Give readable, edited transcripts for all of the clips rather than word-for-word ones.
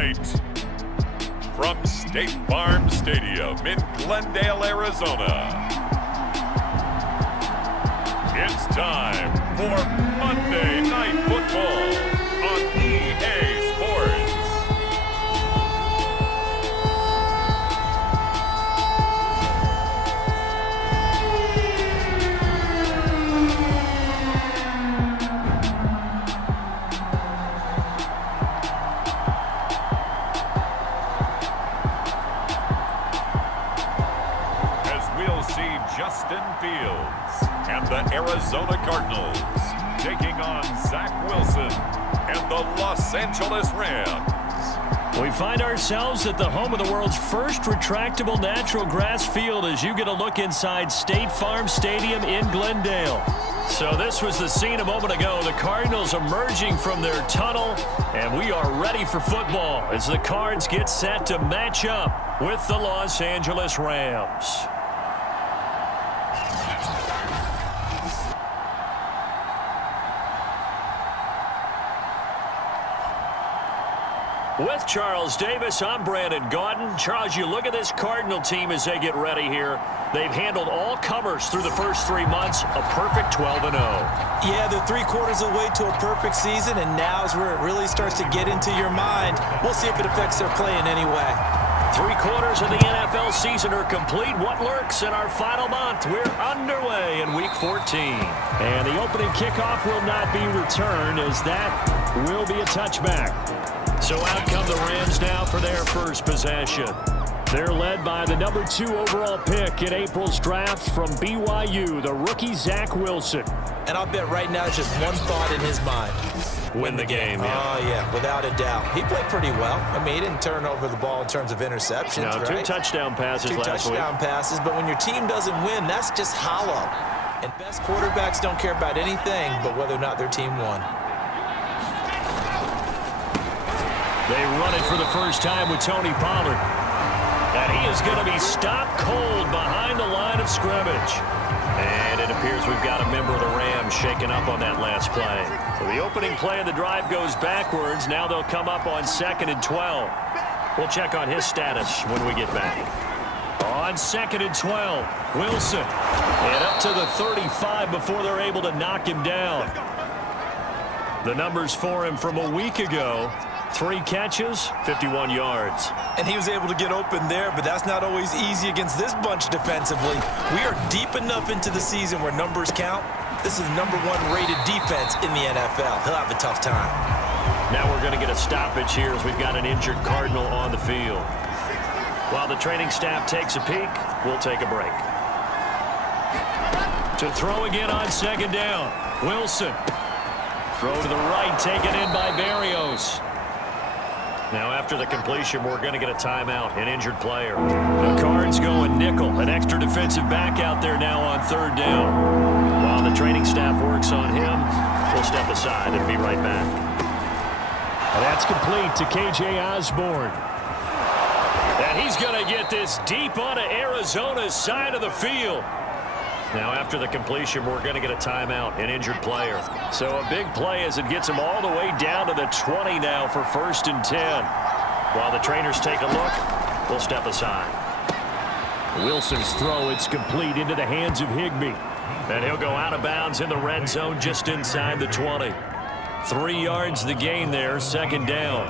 tonight, from State Farm Stadium in Glendale, Arizona, it's time for Monday Night Football on EA Sports. Justin Fields and the Arizona Cardinals taking on Zach Wilson and the Los Angeles Rams. We find ourselves at the home of the world's first retractable natural grass field as you get a look inside State Farm Stadium in Glendale. So this was the scene a moment ago. The Cardinals emerging from their tunnel, and we are ready for football as the Cards get set to match up with the Los Angeles Rams. With Charles Davis, I'm Brandon Gaudin. Charles, you look at this Cardinal team as they get ready here. They've handled all comers through the first 3 months, a perfect 12-0. Yeah, they're 3/4 of the way to a perfect season, and now is where it really starts to get into your mind. We'll see if it affects their play in any way. 3/4 of the NFL season are complete. What lurks in our final month? We're underway in Week 14. And the opening kickoff will not be returned, as that will be a touchback. So out come the Rams now for their first possession. They're led by the number 2 overall pick in April's draft from BYU, the rookie Zach Wilson. And I'll bet right now it's just one thought in his mind. Win the game. Yeah. Oh, yeah, without a doubt. He played pretty well. I mean, he didn't turn over the ball in terms of interceptions, no, right? 2 touchdown passes last week. 2 touchdown passes, but when your team doesn't win, that's just hollow. And best quarterbacks don't care about anything but whether or not their team won. They run it for the first time with Tony Pollard. And he is going to be stopped cold behind the line of scrimmage. And it appears we've got a member of the Rams shaken up on that last play. So the opening play of the drive goes backwards. Now they'll come up on 2nd and 12. We'll check on his status when we get back. On 2nd and 12, Wilson. And up to the 35 before they're able to knock him down. The numbers for him from a week ago: 3 catches, 51 yards. And he was able to get open there, but that's not always easy against this bunch defensively. We are deep enough into the season where numbers count. This is the number 1 rated defense in the NFL. He'll have a tough time. Now we're going to get a stoppage here as we've got an injured Cardinal on the field. While the training staff takes a peek, we'll take a break. To throw again on 2nd down, Wilson. Throw to the right, taken in by Berrios. Now after the completion, we're going to get a timeout, an injured player. The Cards going nickel, an extra defensive back out there now on 3rd down. While the training staff works on him, we'll step aside and be right back. And that's complete to KJ Osborne. And he's going to get this deep onto Arizona's side of the field. Now after the completion, we're going to get a timeout, an injured player. So a big play as it gets him all the way down to the 20 now for 1st and 10. While the trainers take a look, we'll step aside. Wilson's throw, it's complete into the hands of Higbee. And he'll go out of bounds in the red zone just inside the 20. 3 yards the gain there, 2nd down.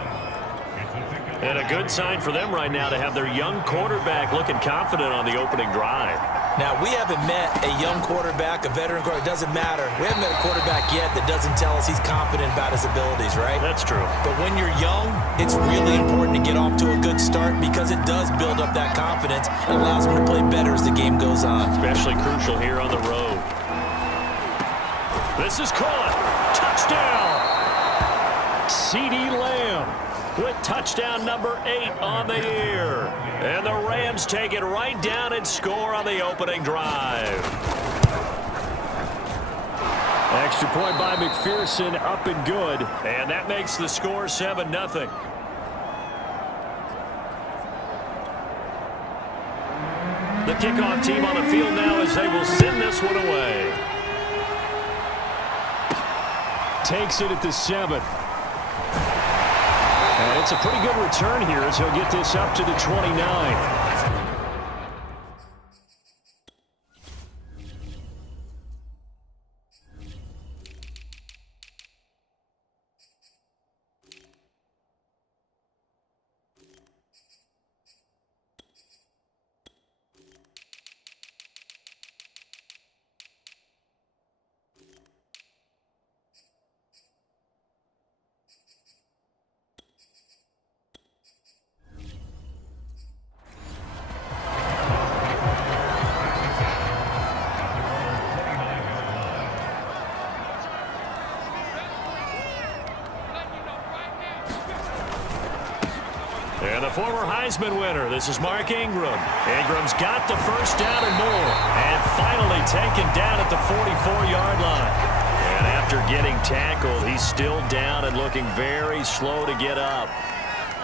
And a good sign for them right now to have their young quarterback looking confident on the opening drive. Now, we haven't met a young quarterback, a veteran quarterback. It doesn't matter. We haven't met a quarterback yet that doesn't tell us he's confident about his abilities, right? That's true. But when you're young, it's really important to get off to a good start because it does build up that confidence and allows him to play better as the game goes on. Especially crucial here on the road. This is caught. Touchdown! CeeDee Lamb with touchdown number 8 on the year. And the Rams take it right down and score on the opening drive. Extra point by McPherson, up and good. And that makes the score 7-0. The kickoff team on the field now as they will send this one away. Takes it at the 7. And It's a pretty good return here as he'll get this up to the 29. And the former Heisman winner, this is Mark Ingram. Ingram's got the first down and more. And finally taken down at the 44-yard line. And after getting tackled, he's still down and looking very slow to get up.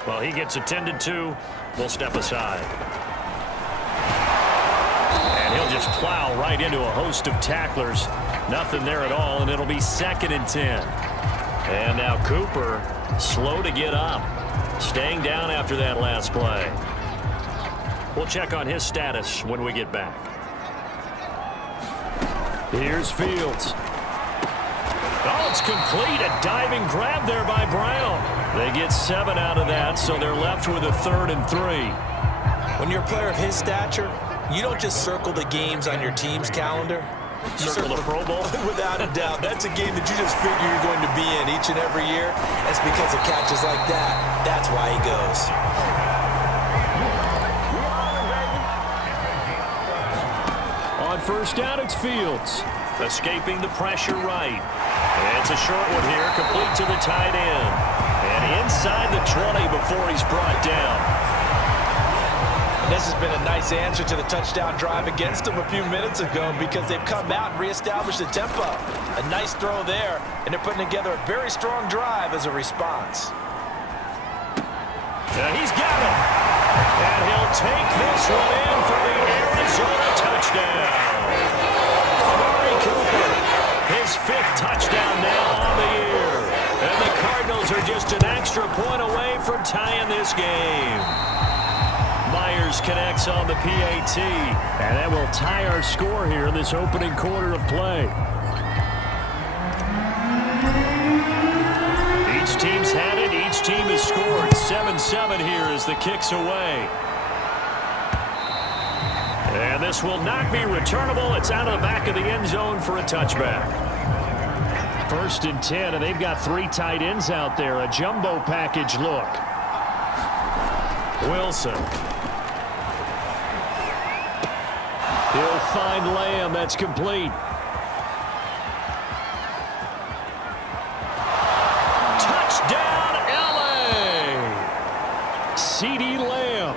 Well, he gets attended to. We'll step aside. And he'll just plow right into a host of tacklers. Nothing there at all, and it'll be 2nd and 10. And now Cooper, slow to get up. Staying down after that last play. We'll check on his status when we get back. Here's Fields. Oh, it's complete. A diving grab there by Brown. They get 7 out of that, so they're left with a 3rd and 3. When you're a player of his stature, you don't just circle the games on your team's calendar. You Circle the Pro Bowl? Without a doubt. That's a game that you just figure you're going to be in each and every year. It's because of catches like that. That's why he goes. On first down, it's Fields. Escaping the pressure right. And it's a short one here, complete to the tight end. And inside the 20 before he's brought down. And this has been a nice answer to the touchdown drive against them a few minutes ago because they've come out and reestablished the tempo. A nice throw there, and they're putting together a very strong drive as a response. He's got it. And he'll take this one in for the Arizona touchdown. Amari Cooper, his 5th touchdown now on the year. And the Cardinals are just an extra point away from tying this game. Myers connects on the PAT, and that will tie our score here in this opening quarter of play. Each team's had it. Each team has scored. 7-7 here as the kick's away. And this will not be returnable. It's out of the back of the end zone for a touchback. 1st and 10, and they've got 3 tight ends out there. A jumbo package look. Wilson. He'll find Lamb. That's complete. Touchdown, L.A. CeeDee Lamb.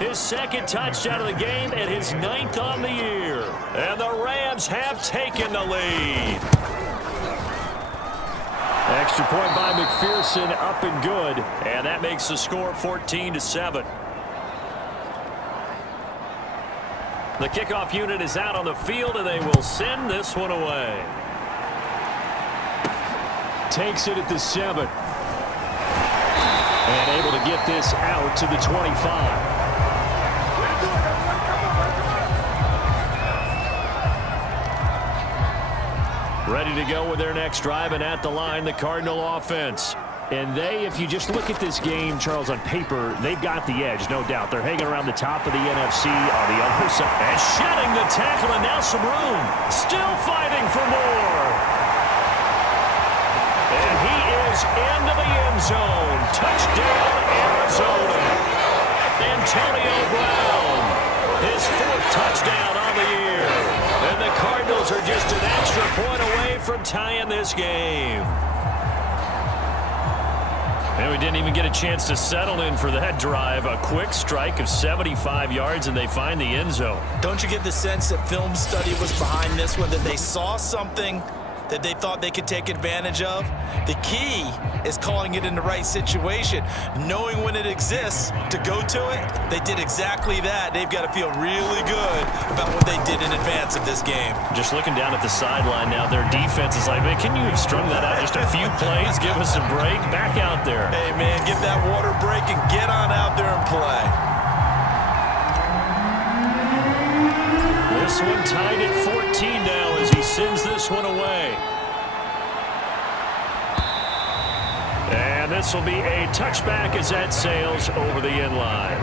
His 2nd touchdown of the game and his 9th on the year. And the Rams have taken the lead. Extra point by McPherson, up and good. And that makes the score 14-7. The kickoff unit is out on the field, and they will send this one away. Takes it at the 7. And able to get this out to the 25. Ready to go with their next drive, and at the line, the Cardinal offense. And they, if you just look at this game, Charles, on paper, they've got the edge, no doubt. They're hanging around the top of the NFC on the other side. And shedding the tackle, and now some room. Still fighting for more. And he is into the end zone. Touchdown, Arizona. Antonio Brown, his 4th touchdown on the year. And the Cardinals are just an extra point away from tying this game. And we didn't even get a chance to settle in for that drive. A quick strike of 75 yards, and they find the end zone. Don't you get the sense that film study was behind this one, that they saw something that they thought they could take advantage of? The key is calling it in the right situation, knowing when it exists to go to it. They did exactly that. They've got to feel really good about what they did in advance of this game. Just looking down at the sideline now, their defense is like, man, can you have strung that out just a few plays? Give us a break. Back out there. Hey, man, give that water break and get on out there and play. This one tied at 14 now as he sends this one away. And this will be a touchback as that sails over the end line.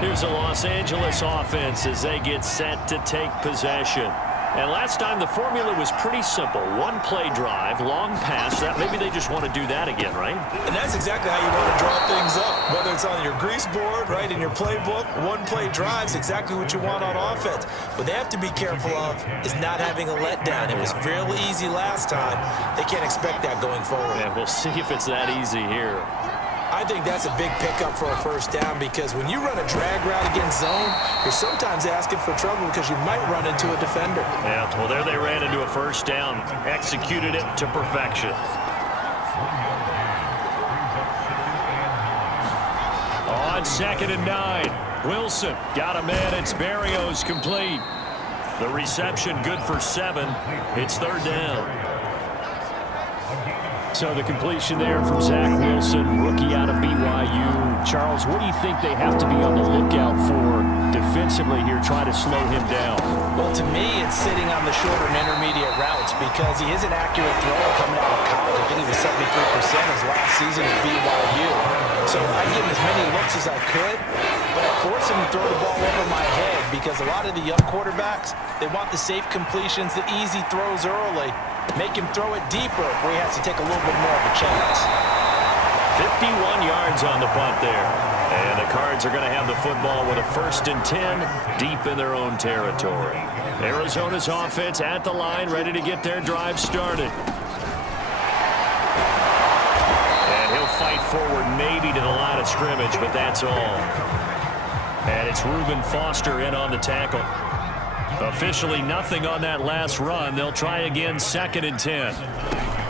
Here's the Los Angeles offense as they get set to take possession. And last time the formula was pretty simple. One play drive, long pass. That maybe they just want to do that again, right? And that's exactly how you want to draw things up. Whether it's on your grease board, right, in your playbook, one play drives exactly what you want on offense. What they have to be careful of is not having a letdown. It was real easy last time. They can't expect that going forward. And we'll see if it's that easy here. I think that's a big pickup for a first down because when you run a drag route against zone, you're sometimes asking for trouble because you might run into a defender. Yeah, well, there they ran into a first down, executed it to perfection. On 2nd and 9, Wilson got a man. It's Berrios complete. The reception good for 7. It's 3rd down. So the completion there from Zach Wilson, rookie out of BYU. Charles, what do you think they have to be on the lookout for defensively here, try to slow him down? Well, to me, it's sitting on the shorter and intermediate routes because he is an accurate thrower coming out of college. I think he was 73% his last season at BYU. So I give him as many looks as I could, but I force him to throw the ball over my head because a lot of the young quarterbacks, they want the safe completions, the easy throws early. Make him throw it deeper where he has to take a little bit more of a chance. 51 yards on the punt there. And the Cards are going to have the football with a 1st and 10 deep in their own territory. Arizona's offense at the line, ready to get their drive started. And he'll fight forward maybe to the line of scrimmage, but that's all. And it's Reuben Foster in on the tackle. Officially nothing on that last run. They'll try again 2nd and 10.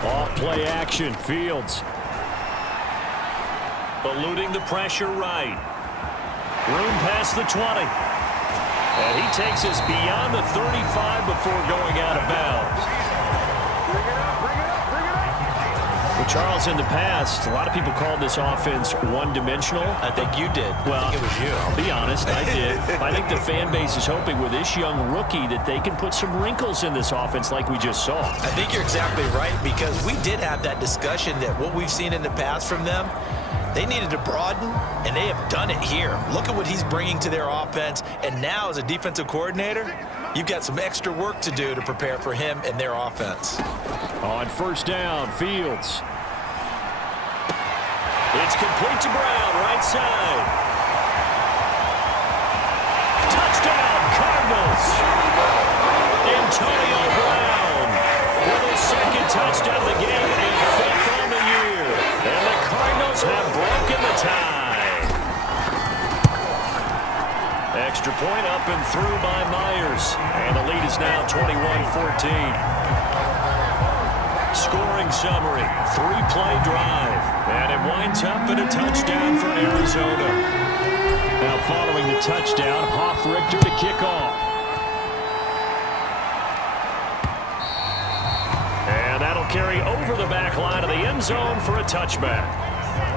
Off play action. Fields eluding the pressure right. Room past the 20. And he takes us beyond the 35 before going out of bounds. Well, Charles, in the past, a lot of people called this offense one-dimensional. I think you did. Well, I think it was you. I'll be honest, I did. I think the fan base is hoping with this young rookie that they can put some wrinkles in this offense like we just saw. I think you're exactly right because we did have that discussion that what we've seen in the past from them, they needed to broaden, and they have done it here. Look at what he's bringing to their offense, and now as a defensive coordinator, you've got some extra work to do to prepare for him and their offense. On 1st down, Fields. It's complete to Brown, right side. Touchdown, Cardinals. Antonio Brown with his 2nd touchdown of the game and 5th on the year. And the Cardinals have broken the tie. Extra point up and through by Myers. And the lead is now 21-14. Scoring summary, 3-play drive, and it winds up in a touchdown for Arizona. Now following the touchdown, Hoff-Richter to kick off. And that'll carry over the back line of the end zone for a touchback.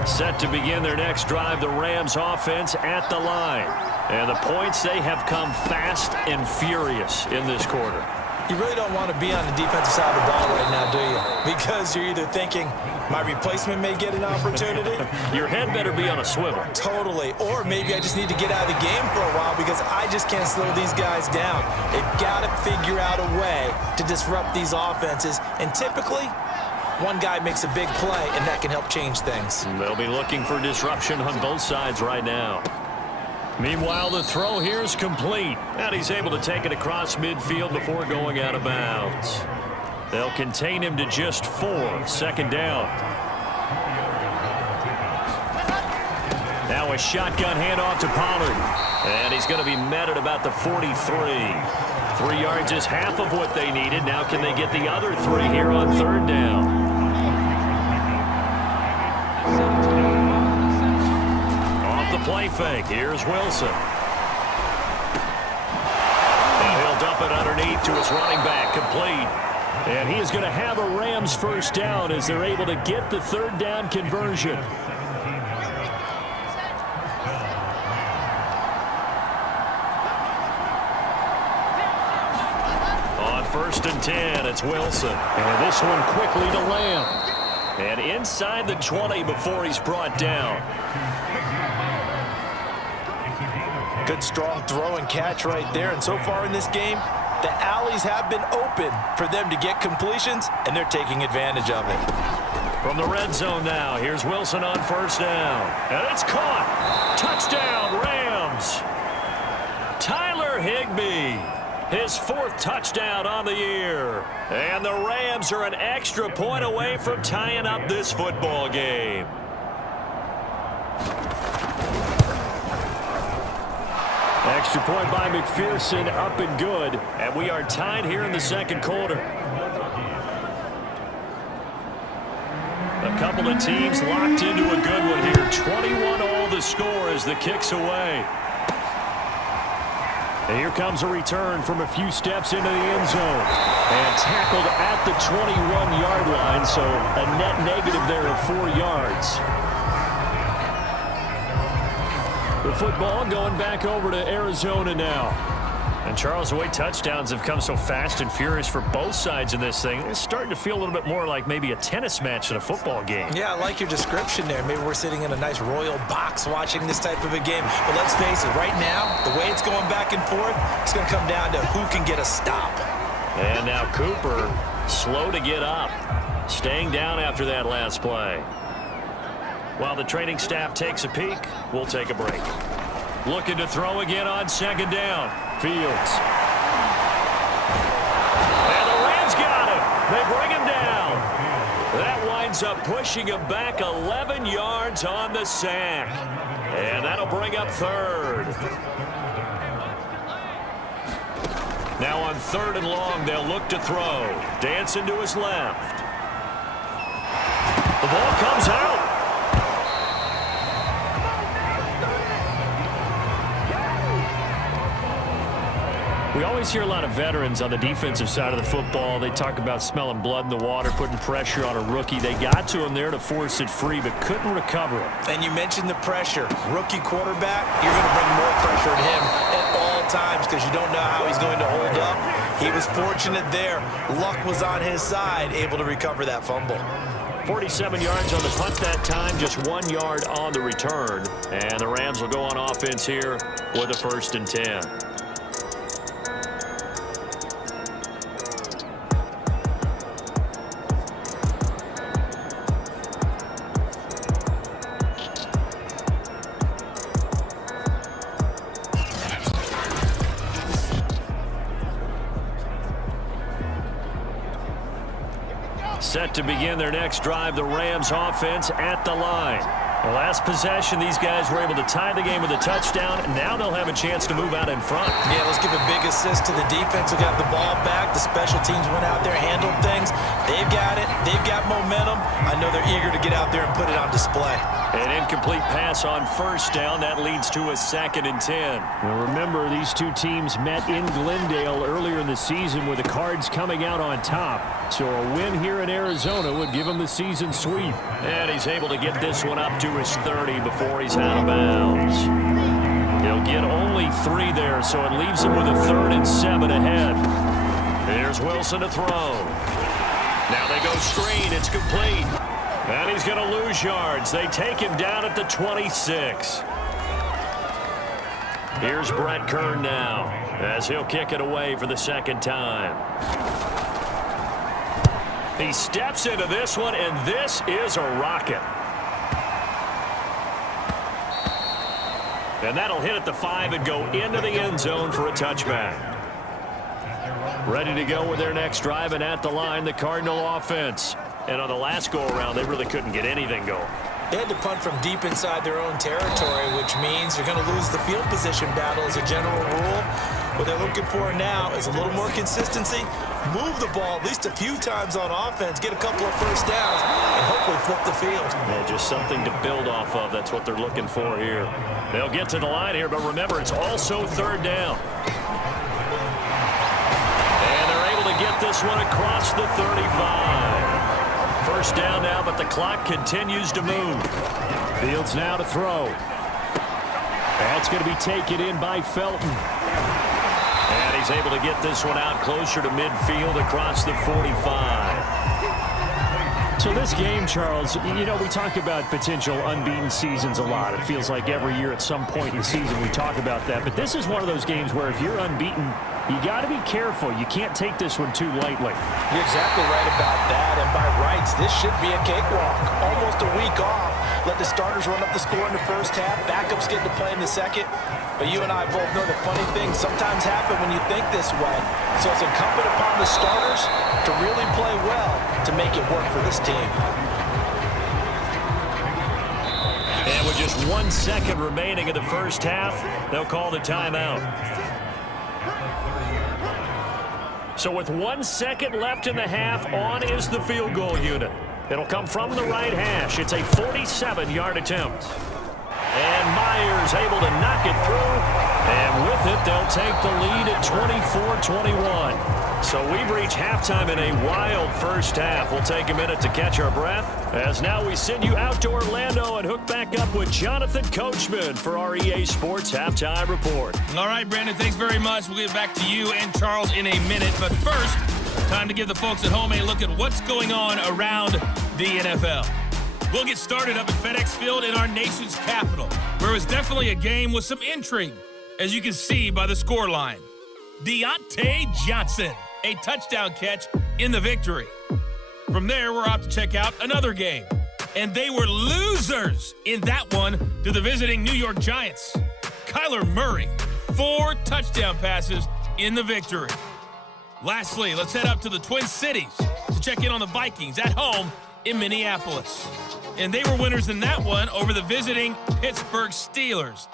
Set to begin their next drive, the Rams offense at the line. And the points, they have come fast and furious in this quarter. You really don't want to be on the defensive side of the ball right now, do you? Because you're either thinking, my replacement may get an opportunity. Your head better be on a swivel. Totally. Or maybe I just need to get out of the game for a while because I just can't slow these guys down. They've got to figure out a way to disrupt these offenses. And typically, one guy makes a big play, and that can help change things. They'll be looking for disruption on both sides right now. Meanwhile, the throw here is complete. And he's able to take it across midfield before going out of bounds. They'll contain him to just 4. 2nd down. Now a shotgun handoff to Pollard. And he's going to be met at about the 43. 3 yards is half of what they needed. Now can they get the other 3 here on 3rd down? Off the play fake. Here's Wilson. And he'll dump it underneath to his running back. Complete. And he is going to have a Rams first down as they're able to get the 3rd down conversion. On 1st and 10, it's Wilson. And this one quickly to Lamb. And inside the 20 before he's brought down. Good strong throw and catch right there. And so far in this game, the alleys have been open for them to get completions, and they're taking advantage of it. From the red zone now, here's Wilson on 1st down. And it's caught. Touchdown, Rams. Tyler Higbee. His 4th touchdown on the year. And the Rams are an extra point away from tying up this football game. Extra point by McPherson, up and good. And we are tied here in the 2nd quarter. A couple of teams locked into a good one here. 21-all the score as the kick's away. And here comes a return from a few steps into the end zone. And tackled at the 21-yard line, so a net negative there of 4 yards. The football going back over to Arizona now. And Charles, the way touchdowns have come so fast and furious for both sides in this thing, it's starting to feel a little bit more like maybe a tennis match than a football game. Yeah, I like your description there. Maybe we're sitting in a nice royal box watching this type of a game. But let's face it, right now, the way it's going back and forth, it's going to come down to who can get a stop. And now Cooper, slow to get up, staying down after that last play. While the training staff takes a peek, we'll take a break. Looking to throw again on 2nd down. Fields. And the Rams got him. They bring him down. That winds up pushing him back 11 yards on the sack. And that'll bring up 3rd. Now on 3rd and long, they'll look to throw. Dancing to his left. The ball comes out. We always hear a lot of veterans on the defensive side of the football. They talk about smelling blood in the water, putting pressure on a rookie. They got to him there to force it free, but couldn't recover it. And you mentioned the pressure. Rookie quarterback, you're going to bring more pressure at him at all times because you don't know how he's going to hold up. He was fortunate there. Luck was on his side, able to recover that fumble. 47 yards on the punt that time, just 1 yard on the return. And the Rams will go on offense here with a 1st and 10. Set to begin their next drive, the Rams offense at the line. The last possession, these guys were able to tie the game with a touchdown. Now they'll have a chance to move out in front. Yeah, let's give a big assist to the defense who got the ball back. The special teams went out there, handled things. They've got it. They've got momentum. I know they're eager to get out there and put it on display. An incomplete pass on 1st down. That leads to a 2nd and 10. Now remember, these two teams met in Glendale earlier in the season with the Cards coming out on top. So a win here in Arizona would give him the season sweep. And he's able to get this one up to his 30 before he's out of bounds. He'll get only 3 there, so it leaves him with a 3rd and 7 ahead. Here's Wilson to throw. Now they go screen. It's complete. And he's going to lose yards. They take him down at the 26. Here's Brett Kern now as he'll kick it away for the 2nd time. He steps into this one, and this is a rocket. And that'll hit at the 5 and go into the end zone for a touchback. Ready to go with their next drive, and at the line, the Cardinal offense. And on the last go-around, they really couldn't get anything going. They had to punt from deep inside their own territory, which means you're going to lose the field position battle as a general rule. What they're looking for now is a little more consistency, move the ball at least a few times on offense, get a couple of first downs, and hopefully flip the field. Yeah, just something to build off of. That's what they're looking for here. They'll get to the line here, but remember, it's also third down. And they're able to get this one across the 35. First down now, but the clock continues to move. Fields now to throw. That's going to be taken in by Felton. And he's able to get this one out closer to midfield across the 45. So this game, Charles, you know, we talk about potential unbeaten seasons a lot. It feels like every year at some point in the season we talk about that. But this is one of those games where if you're unbeaten, you got to be careful. You can't take this one too lightly. You're exactly right about that. And by rights, this should be a cakewalk. Almost a week off. Let the starters run up the score in the first half. Backups get to play in the second. But you and I both know the funny things sometimes happen when you think this way. So it's incumbent upon the starters to really play well to make it work for this team. And with just 1 second remaining in the first half, they'll call the timeout. So with 1 second left in the half, on is the field goal unit. It'll come from the right hash. It's a 47-yard attempt. And Myers able to knock it through. And with it, they'll take the lead at 24-21. So we've reached halftime in a wild first half. We'll take a minute to catch our breath, as now we send you out to Orlando and hook back up with Jonathan Coachman for our EA Sports Halftime Report. All right, Brandon, thanks very much. We'll get back to you and Charles in a minute. But first, time to give the folks at home a look at what's going on around the NFL. We'll get started up at FedEx Field in our nation's capital, where it was definitely a game with some intrigue, as you can see by the scoreline. Deontay Johnson, a touchdown catch in the victory. From there, we're off to check out another game. And they were losers in that one to the visiting New York Giants. Kyler Murray, 4 touchdown passes in the victory. Lastly, let's head up to the Twin Cities to check in on the Vikings at home in Minneapolis. And they were winners in that one over the visiting Pittsburgh Steelers.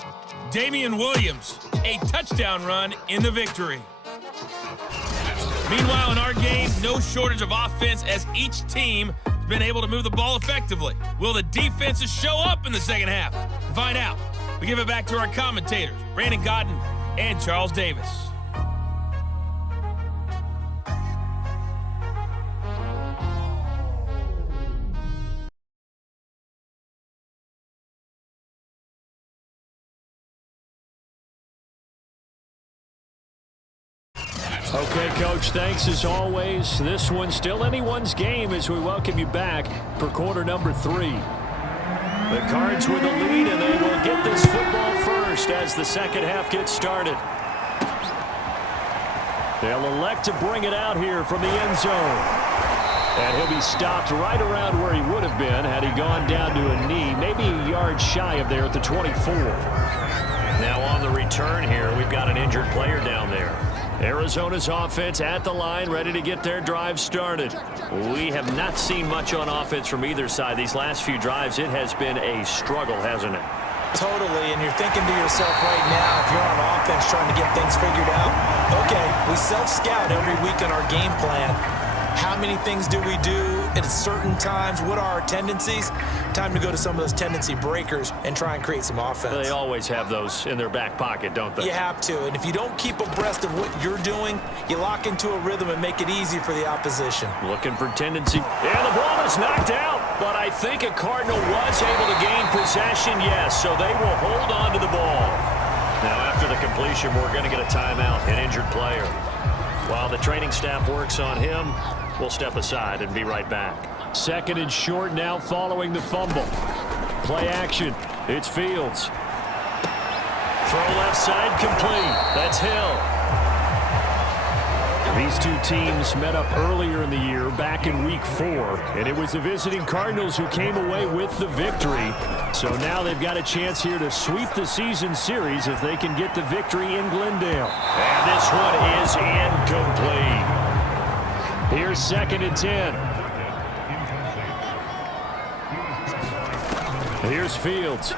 Damian Williams, a touchdown run in the victory. Meanwhile, in our game, no shortage of offense as each team has been able to move the ball effectively. Will the defenses show up in the second half? To find out, we give it back to our commentators, Brandon Godden and Charles Davis. Okay, Coach, thanks as always. This one's still anyone's game as we welcome you back for quarter number 3. The Cards with the lead, and they will get this football first as the second half gets started. They'll elect to bring it out here from the end zone. And he'll be stopped right around where he would have been had he gone down to a knee, maybe a yard shy of there at the 24. Now on the return here, we've got an injured player down there. Arizona's offense at the line, ready to get their drive started. We have not seen much on offense from either side. These last few drives, it has been a struggle, hasn't it? Totally, and you're thinking to yourself right now, if you're on offense trying to get things figured out, okay, we self-scout every week on our game plan. How many things do we do at certain times? What are our tendencies? Time to go to some of those tendency breakers and try and create some offense. They always have those in their back pocket, don't they? You have to, and if you don't keep abreast of what you're doing, you lock into a rhythm and make it easy for the opposition. Looking for tendency. And the ball is knocked out, but I think a Cardinal was able to gain possession, yes, so they will hold on to the ball. Now, after the completion, we're going to get a timeout, an injured player. While the training staff works on him, we'll step aside and be right back. Second and short now following the fumble. Play action. It's Fields. Throw left side complete. That's Hill. These two teams met up earlier in the year, back in week 4, and it was the visiting Cardinals who came away with the victory. So now they've got a chance here to sweep the season series if they can get the victory in Glendale. And this one is incomplete. Here's second and 10. Here's Fields.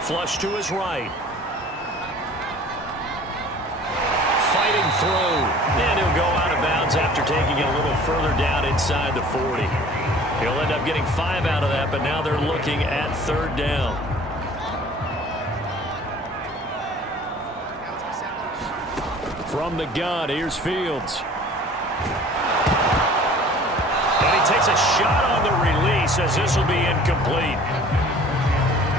Flush to his right. And he'll go out of bounds after taking it a little further down inside the 40. He'll end up getting 5 out of that, but now they're looking at 3rd down. From the gun, here's Fields. And he takes a shot on the release as this will be incomplete.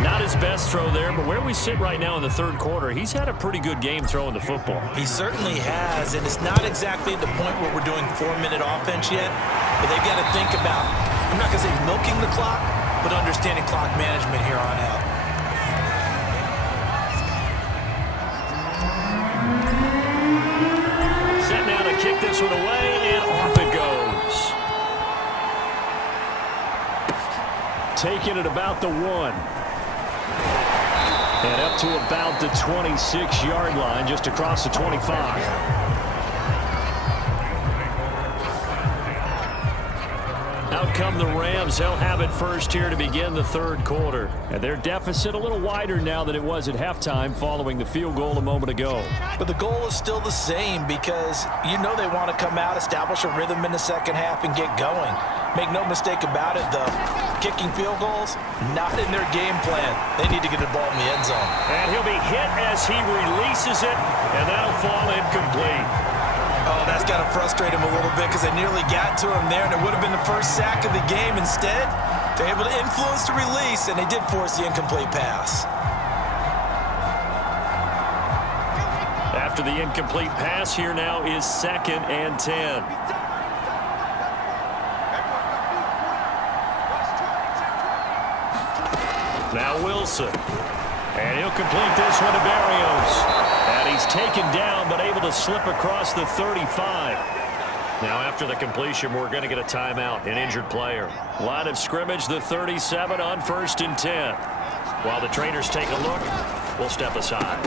Not his best throw there, but where we sit right now in the 3rd quarter, he's had a pretty good game throwing the football. He certainly has, and it's not exactly the point where we're doing 4-minute offense yet, but they've got to think about, I'm not going to say milking the clock, but understanding clock management here on out. Set now to kick this one away, and off it goes. Taking it about the 1. And up to about the 26-yard line, just across the 25. Out come the Rams. They'll have it first here to begin the 3rd quarter. And their deficit a little wider now than it was at halftime following the field goal a moment ago. But the goal is still the same because you know they want to come out, establish a rhythm in the second half, and get going. Make no mistake about it, though. Kicking field goals, not in their game plan. They need to get the ball in the end zone. And he'll be hit as he releases it, and that'll fall incomplete. Oh, that's got to frustrate him a little bit because they nearly got to him there, and it would have been the first sack of the game. Instead, they're able to influence the release, and they did force the incomplete pass. After the incomplete pass, here now is 2nd and 10. Now Wilson. And he'll complete this one to Berrios. And he's taken down but able to slip across the 35. Now after the completion, we're going to get a timeout, an injured player. Line of scrimmage, the 37 on 1st and 10. While the trainers take a look, we'll step aside.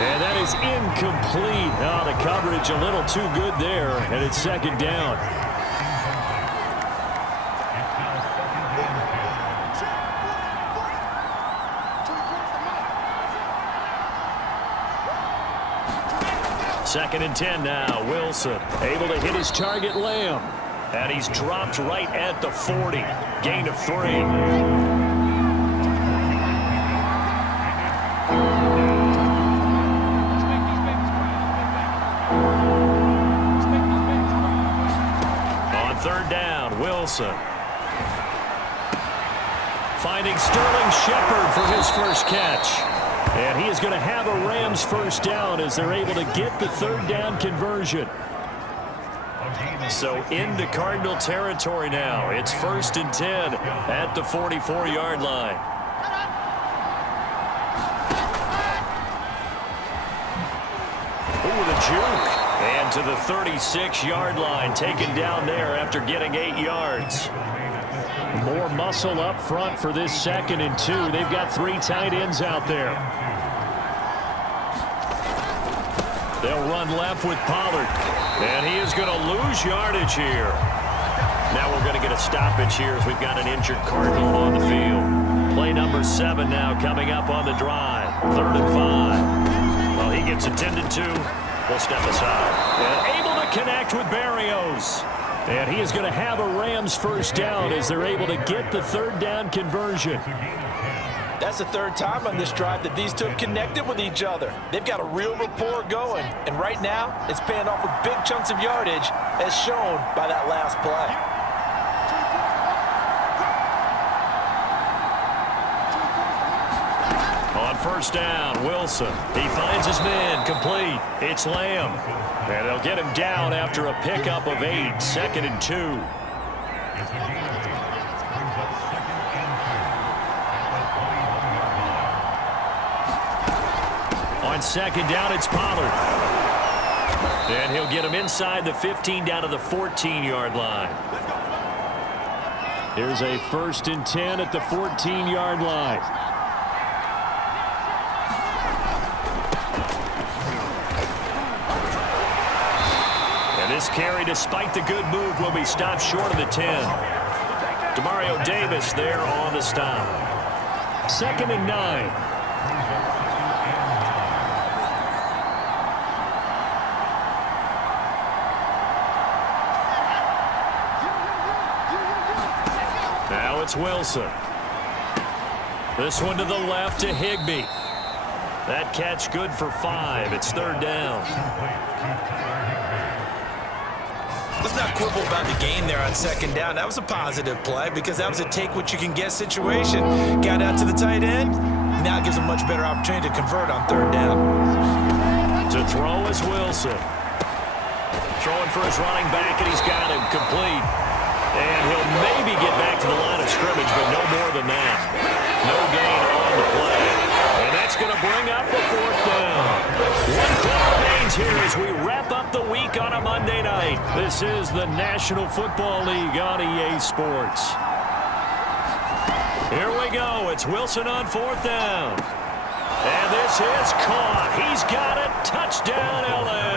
And that is incomplete. Oh, the coverage a little too good there, and it's 2nd down. Second and 10 now. Wilson able to hit his target, Lamb. And he's dropped right at the 40. Gain of 3. On 3rd down, Wilson. Finding Sterling Shepard for his first catch. And he is going to have a Rams first down as they're able to get the 3rd down conversion. So into Cardinal territory now. It's 1st and 10 at the 44-yard line. Ooh, the juke. And to the 36-yard line, taken down there after getting 8 yards. More muscle up front for this 2nd and 2. They've got 3 tight ends out there. They'll run left with Pollard. And he is going to lose yardage here. Now we're going to get a stoppage here as we've got an injured Cardinal on the field. Play number 7 now coming up on the drive. 3rd and 5. Well, he gets attended to. We'll step aside. And able to connect with Berrios. And he is going to have a Rams first down as they're able to get the 3rd down conversion. That's the 3rd time on this drive that these two have connected with each other. They've got a real rapport going. And right now, it's paying off with big chunks of yardage as shown by that last play. On 1st down, Wilson. He finds his man, complete. It's Lamb. And they'll get him down after a pickup of 8. 2nd and 2. On 2nd down, it's Pollard. And he'll get him inside the 15 down to the 14-yard line. Here's a 1st and 10 at the 14-yard line. This carry, despite the good move, will be stopped short of the 10. Demario Davis there on the stop. 2nd and 9. it's Wilson. This one to the left to Higbee. That catch good for 5. It's 3rd down. Let's not quibble about the game there on 2nd down. That was a positive play because that was a take-what-you-can-get situation. Got out to the tight end. Now it gives a much better opportunity to convert on 3rd down. To throw is Wilson. Throwing for his running back, and he's got him complete. And he'll maybe get back to the line of scrimmage, but no more than that. No gain on the play. And that's going to bring up the 4th down. 1 quarter remains here as we wrap up the week on a Monday night. This is the National Football League on EA Sports. Here we go. It's Wilson on 4th down. And this is caught. He's got it. Touchdown, L.A.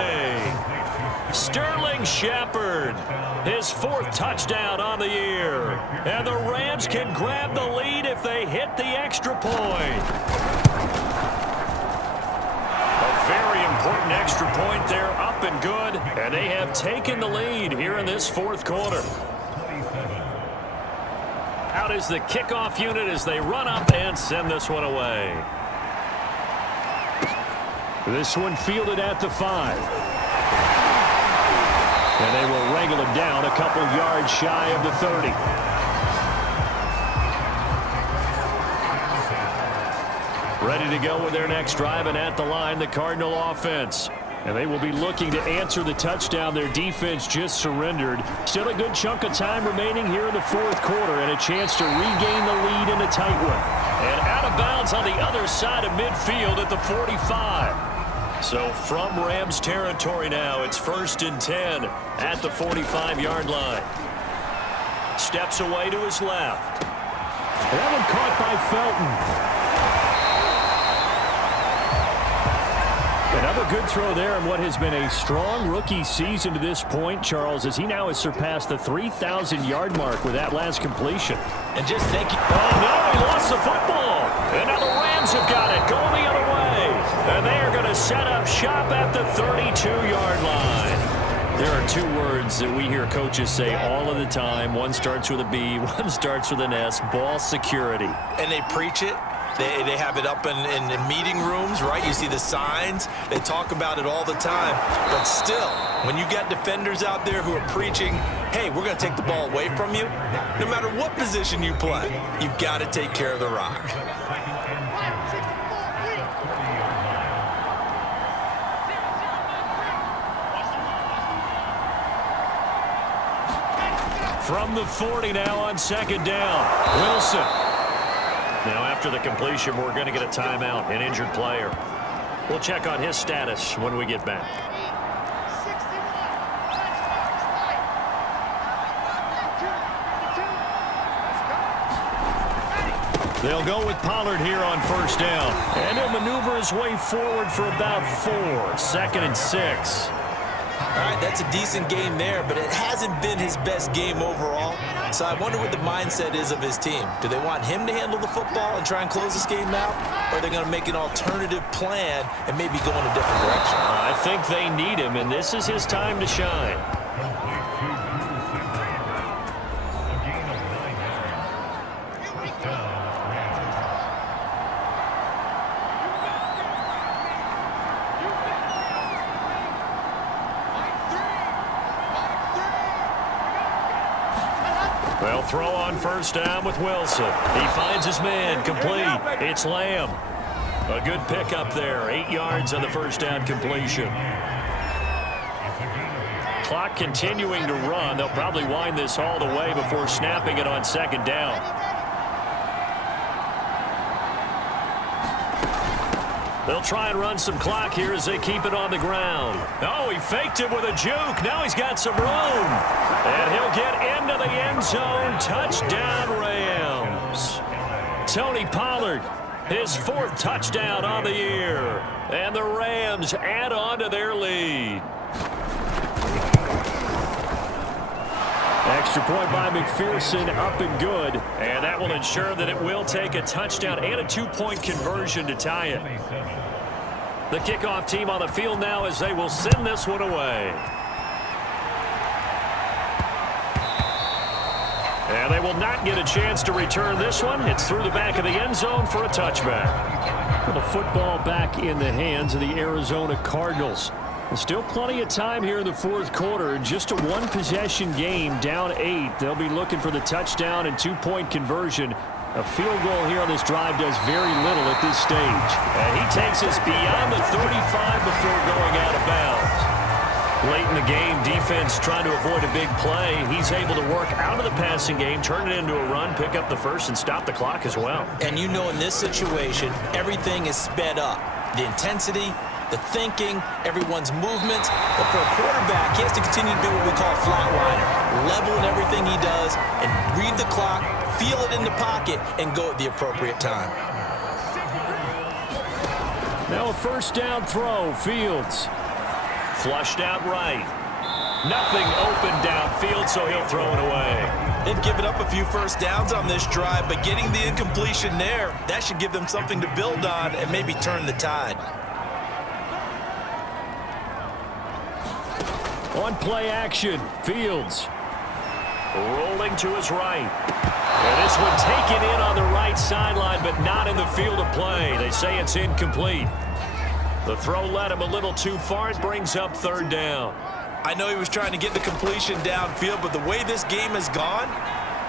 Sterling Shepard, his 4th touchdown on the year. And the Rams can grab the lead if they hit the extra point. A very important extra point there, up and good. And they have taken the lead here in this 4th quarter. Out is the kickoff unit as they run up and send this one away. This one fielded at the 5. And they will wrangle him down a couple yards shy of the 30. Ready to go with their next drive, and at the line, the Cardinal offense. And they will be looking to answer the touchdown their defense just surrendered. Still a good chunk of time remaining here in the 4th quarter, and a chance to regain the lead in a tight one. And out of bounds on the other side of midfield at the 45. So from Rams territory now, it's 1st and 10 at the 45-yard line. Steps away to his left. That one caught by Felton. Another good throw there in what has been a strong rookie season to this point, Charles, as he now has surpassed the 3,000-yard mark with that last completion. And just think... Oh, no, he lost the football. And now the Rams have got it, going the other way. And they are going to set up shop at the 32-yard line. There are 2 words that we hear coaches say all of the time. One starts with a B, one starts with an S, ball security. And they preach it. They have it up in meeting rooms, right? You see the signs. They talk about it all the time. But still, when you got defenders out there who are preaching, hey, we're going to take the ball away from you, no matter what position you play, you've got to take care of the rock. From the 40 now on 2nd down, Wilson. Now after the completion, we're going to get a timeout, an injured player. We'll check on his status when we get back. They'll go with Pollard here on 1st down. And he'll maneuver his way forward for about 4. 2nd and 6. All right, that's a decent game there, but it hasn't been his best game overall. So I wonder what the mindset is of his team. Do they want him to handle the football and try and close this game out? Or are they going to make an alternative plan and maybe go in a different direction? I think they need him, and this is his time to shine. They'll throw on 1st down with Wilson. He finds his man, complete. It's Lamb. A good pickup there, 8 yards on the 1st down completion. Clock continuing to run. They'll probably wind this all the way before snapping it on 2nd down. They'll try and run some clock here as they keep it on the ground. Oh, he faked it with a juke. Now he's got some room. And he'll get into the end zone. Touchdown, Rams. Tony Pollard, his 4th touchdown on the year. And the Rams add on to their lead. Extra point by McPherson, up and good. And that will ensure that it will take a touchdown and a 2-point conversion to tie it. The kickoff team on the field now as they will send this one away. And they will not get a chance to return this one. It's through the back of the end zone for a touchback. The football back in the hands of the Arizona Cardinals. There's still plenty of time here in the fourth quarter. Just a one-possession game, down 8. They'll be looking for the touchdown and two-point conversion. A field goal here on this drive does very little at this stage. And he takes us beyond the 35 before going out of bounds. Late in the game, defense trying to avoid a big play. He's able to work out of the passing game, turn it into a run, pick up the first, and stop the clock as well. And you know in this situation, everything is sped up. The intensity, the thinking, everyone's movements. But for a quarterback, he has to continue to be what we call a flatliner. Level in everything he does and read the clock, feel it in the pocket, and go at the appropriate time. Now a first down throw, Fields. Flushed out right. Nothing open downfield, so he'll throw it away. They've given up a few first downs on this drive, but getting the incompletion there, that should give them something to build on and maybe turn the tide. On play action, Fields. Rolling to his right. And this one taken in on the right sideline, but not in the field of play. They say it's incomplete. The throw led him a little too far. It brings up third down. I know he was trying to get the completion downfield, but the way this game has gone,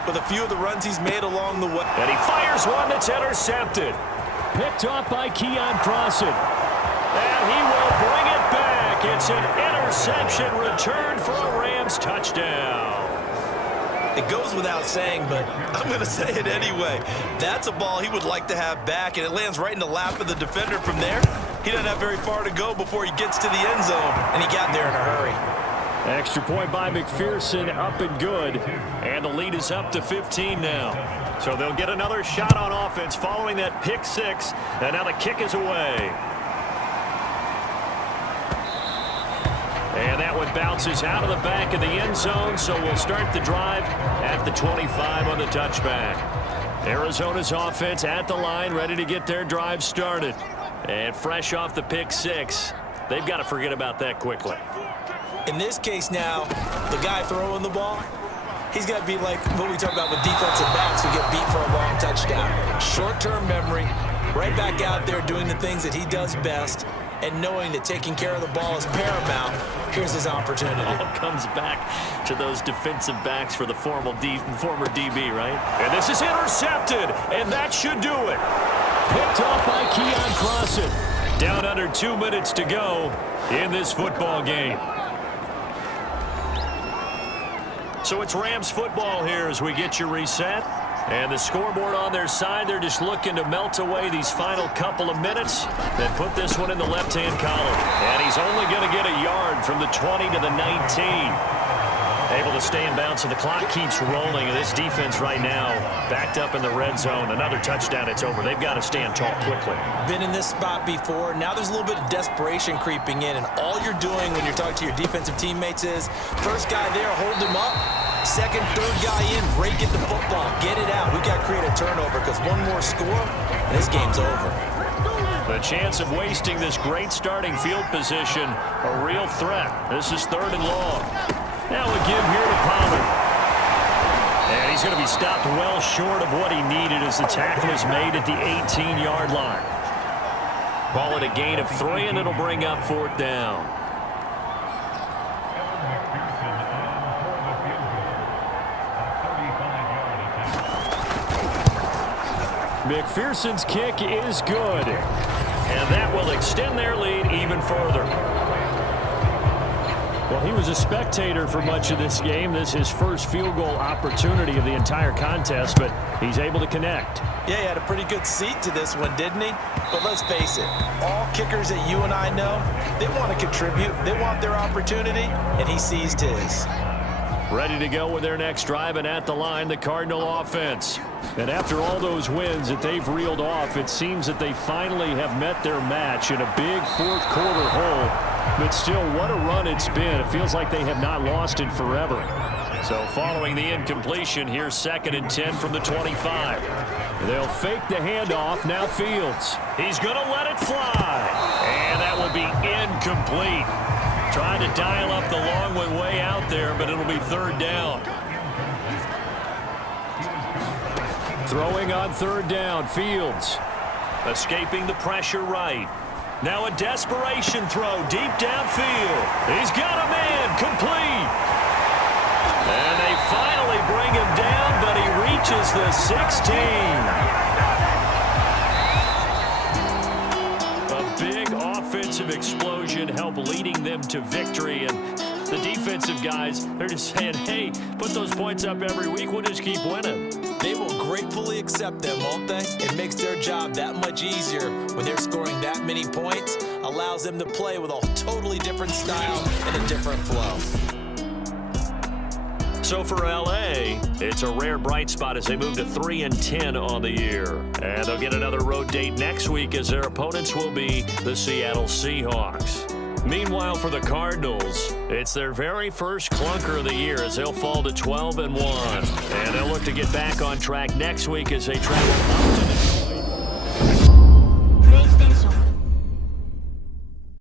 with a few of the runs he's made along the way. And he fires one that's intercepted. Picked off by Keon Crossan. And he will bring it back. It's an interception return for a Rams touchdown. It goes without saying, but I'm going to say it anyway. That's a ball he would like to have back, and it lands right in the lap of the defender from there. He doesn't have very far to go before he gets to the end zone, and he got there in a hurry. Extra point by McPherson, up and good. And the lead is up to 15 now. So they'll get another shot on offense following that pick six, and now the kick is away. And that one bounces out of the back of the end zone, so we'll start the drive at the 25 on the touchback. Arizona's offense at the line, ready to get their drive started. And fresh off the pick six, they've got to forget about that quickly. In this case now, the guy throwing the ball, he's got to be like what we talk about with defensive backs who get beat for a long touchdown. Short-term memory, right back out there doing the things that he does best, and knowing that taking care of the ball is paramount. Here's his opportunity. It all comes back to those defensive backs for the former DB, right? And this is intercepted, and that should do it. Picked off by Keon Crossan. Down under 2 minutes to go in this football game. So it's Rams football here as we get you reset. And the scoreboard on their side, they're just looking to melt away these final couple of minutes, then put this one in the left-hand column. And he's only going to get a yard from the 20 to the 19. Able to stay in bounds, so the clock keeps rolling. And this defense right now backed up in the red zone. Another touchdown, it's over. They've got to stand tall quickly. Been in this spot before. Now there's a little bit of desperation creeping in, and all you're doing when you're talking to your defensive teammates is first guy there, hold him up. Second, third guy in, break it the football. Get it out. We've got to create a turnover because one more score, and this game's over. The chance of wasting this great starting field position, a real threat. This is third and long. Now a give here to Pollard. And he's going to be stopped well short of what he needed as the tackle is made at the 18-yard line. Call it a gain of 3, and it'll bring up fourth down. McPherson's kick is good. And that will extend their lead even further. Well, he was a spectator for much of this game. This is his first field goal opportunity of the entire contest, but he's able to connect. Yeah, he had a pretty good seat to this one, didn't he? But let's face it, all kickers that you and I know, they want to contribute. They want their opportunity, and he seized his. Ready to go with their next drive, and at the line, the Cardinal offense. And after all those wins that they've reeled off, it seems that they finally have met their match in a big fourth quarter hole. But still, what a run it's been. It feels like they have not lost it forever. So following the incompletion, here's 2nd and 10 from the 25. They'll fake the handoff. Now Fields. He's going to let it fly. And that will be incomplete. Trying to dial up the long one way out there, but it'll be third down. Throwing on third down, Fields. Escaping the pressure right. Now a desperation throw deep downfield. He's got a man, complete. And they finally bring him down, but he reaches the 16. A big offensive explosion helped leading them to victory, and the defensive guys, they're just saying, hey, put those points up every week, we'll just keep winning. They will gratefully accept them, won't they? It makes their job that much easier when they're scoring that many points. Allows them to play with a totally different style and a different flow. So for L.A., it's a rare bright spot as they move to 3-10 on the year. And they'll get another road date next week as their opponents will be the Seattle Seahawks. Meanwhile, for the Cardinals, it's their very first clunker of the year as they'll fall to 12-1. And they'll look to get back on track next week as they travel up to